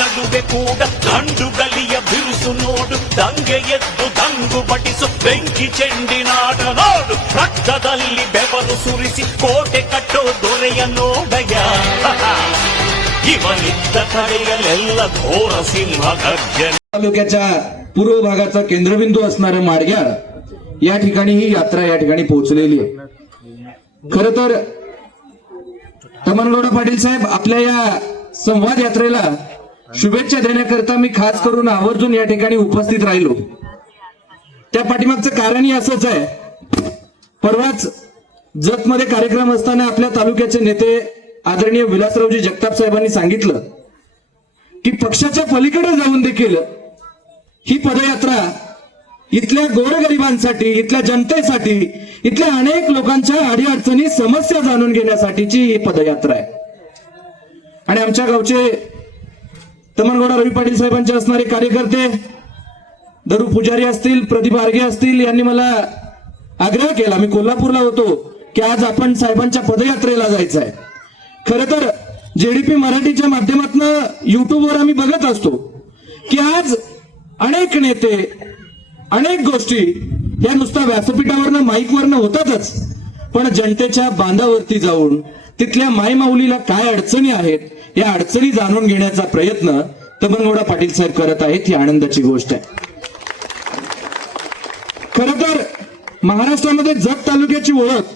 ನಡುವೆ ಕೂಡ ದಂಡುಗಲಿಯ ಬಿರುಸು ನೋಡು ದಂಗೆ ಎದ್ದು ದಂಗು ಬಡಿಸು ಬೆಂಕಿ ಚೆಂಡಿನಾಟ ನೋಡು ರಕ್ತದಲ್ಲಿ ಬೆವರು ಸುರಿಸಿ ಕೋಟೆ ಕಟ್ಟೋ ದೊರೆಯ ನೋಡಯ್ಯ ಇವನಿದ್ದ ಕಡೆಯಲ್ಲೆಲ್ಲ ಘೋರ ಸಿಂಹ ಗರ್ಜನೆ तालुक्याच्या पूर्व भागाचा केंद्रबिंदू असणारं माडग्याळ या ठिकाणी ही यात्रा या ठिकाणी पोहोचलेली आहे खर तर तमनगौडा पाटील साहेब आपल्या या संवाद यात्रेला शुभेच्छा देण्याकरता मी खास करून आवर्जून या ठिकाणी उपस्थित राहिलो. त्या पाठीमागचं कारणही असंच आहे. परवाच जतमध्ये कार्यक्रम असताना आपल्या तालुक्याचे नेते आदरणीय विलासरावजी जगताप साहेबांनी सांगितलं की पक्षाच्या पलीकडे जाऊन देखील ही पदयात्रा इथल्या गोरगरिबांसाठी इथल्या जनतेसाठी इथल्या अनेक लोकांच्या अडीअडचणी समस्या जाणून घेण्यासाठीची ही पदयात्रा आहे. आणि आमच्या गावचे तमनगौडा रवी पाटील साहेबांचे असणारे कार्यकर्ते दरू पुजारी असतील प्रदीप आर्गे असतील यांनी मला आग्रह केला. मी कोल्हापूरला होतो की आज आपण साहेबांच्या पदयात्रेला जायचं आहे खर तर जेडीपी मराठीच्या माध्यमातून युट्यूबवर आम्ही बघत असतो की आज अनेक नेते अनेक गोष्टी या नुसत्या व्यासपीठावरनं माईकवरनं होतातच. पण जनतेच्या बांधावरती जाऊन तिथल्या मायमाऊलीला काय अडचणी आहेत या अडचणी जाणून घेण्याचा प्रयत्न तमनगौडा पाटील साहेब करत आहेत ही आनंदाची गोष्ट आहे. खर तर महाराष्ट्रामध्ये जत तालुक्याची ओळख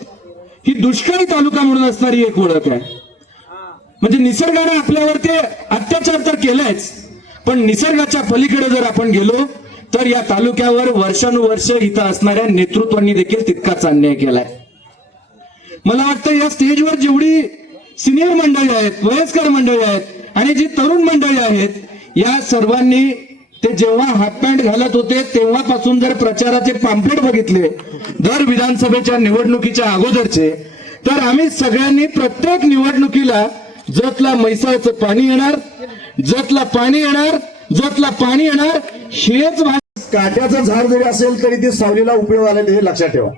ही दुष्काळी तालुका म्हणून असणारी एक ओळख आहे. म्हणजे निसर्गाने आपल्यावरती अत्याचार तर केलायच पण निसर्गाच्या पलीकडे जर आपण गेलो तर या तालुक्यावर वर्षानुवर्ष इथं असणाऱ्या नेतृत्वांनी देखील तितकाच अन्याय केलाय. मला वाटतं या स्टेजवर जेवढी सिनियर मंडळी आहेत वयस्कर मंडळी आहेत आणि जी तरुण मंडळी आहेत या सर्वांनी ते जेव्हा हाफ पॅन्ट घालत होते तेव्हापासून जर प्रचाराचे पाम्पलेट बघितले दर विधानसभेच्या निवडणुकीच्या अगोदरचे तर आम्ही सगळ्यांनी प्रत्येक निवडणुकीला जतला मैसाळचं पाणी येणार जतला पाणी येणार जतला पाणी येणार हेच काट्याचं झाड जरी असेल तरी ते सावलीला उपयोग आलेले हे लक्षात ठेवा.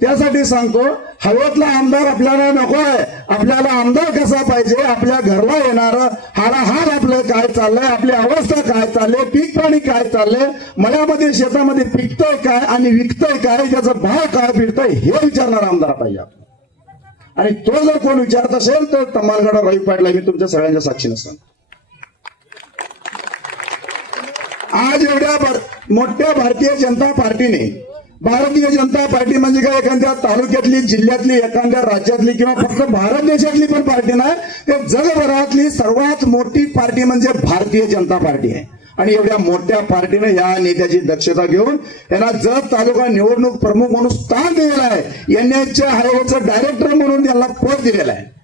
त्यासाठी सांगतो हवेतला आमदार आपल्याला नको आहे आपल्याला आमदार कसा पाहिजे? आपल्या घरला येणार हाडाहाड आपलं काय चाललंय? आपली अवस्था काय चाललंय पीक पाणी काय चाललंय? मळ्यामध्ये शेतामध्ये पिकतंय काय आणि विकतंय काय? त्याचा भाव काय फिरतोय हे विचारणार आमदार पाहिजे आणि तो जर कोण विचारत असेल तर तमालगडा रवी पाटला मी तुमच्या सगळ्यांच्या साक्षीने सांगतो. आज एवढ्या मोठ्या भारतीय जनता पार्टीने भारतीय जनता पार्टी म्हणजे काय? एखाद्या तालुक्यातली जिल्ह्यातली एखाद्या राज्यातली किंवा फक्त भारत देशातली पण पार्टी नाही ते जगभरातली सर्वात मोठी पार्टी म्हणजे भारतीय जनता पार्टी आहे. आणि एवढ्या मोठ्या पार्टीने या नेत्याची दक्षता घेऊन यांना जत तालुका निवडणूक प्रमुख म्हणून स्थान दिलेलं आहे. एनएचच्या हायवेचं डायरेक्टर म्हणून त्यांना पद दिलेलं आहे.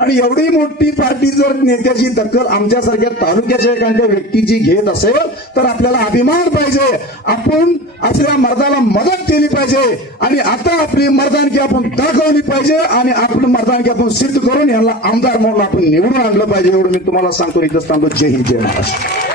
आणि एवढी मोठी पार्टी जर नेत्याची दखल आमच्यासारख्या तालुक्याच्या एखाद्या व्यक्तीची घेत असेल तर आपल्याला अभिमान पाहिजे. आपण आपल्या मर्दाला मदत केली पाहिजे. आणि आता आपली मर्दानकी आपण दाखवली पाहिजे आणि आपली मर्दानकी आपण सिद्ध करून यांना आमदार म्हणून आपण निवडून आणलं पाहिजे एवढं मी तुम्हाला सांगतो. इथं सांगतो जय हिंद जय महाराष्ट्र.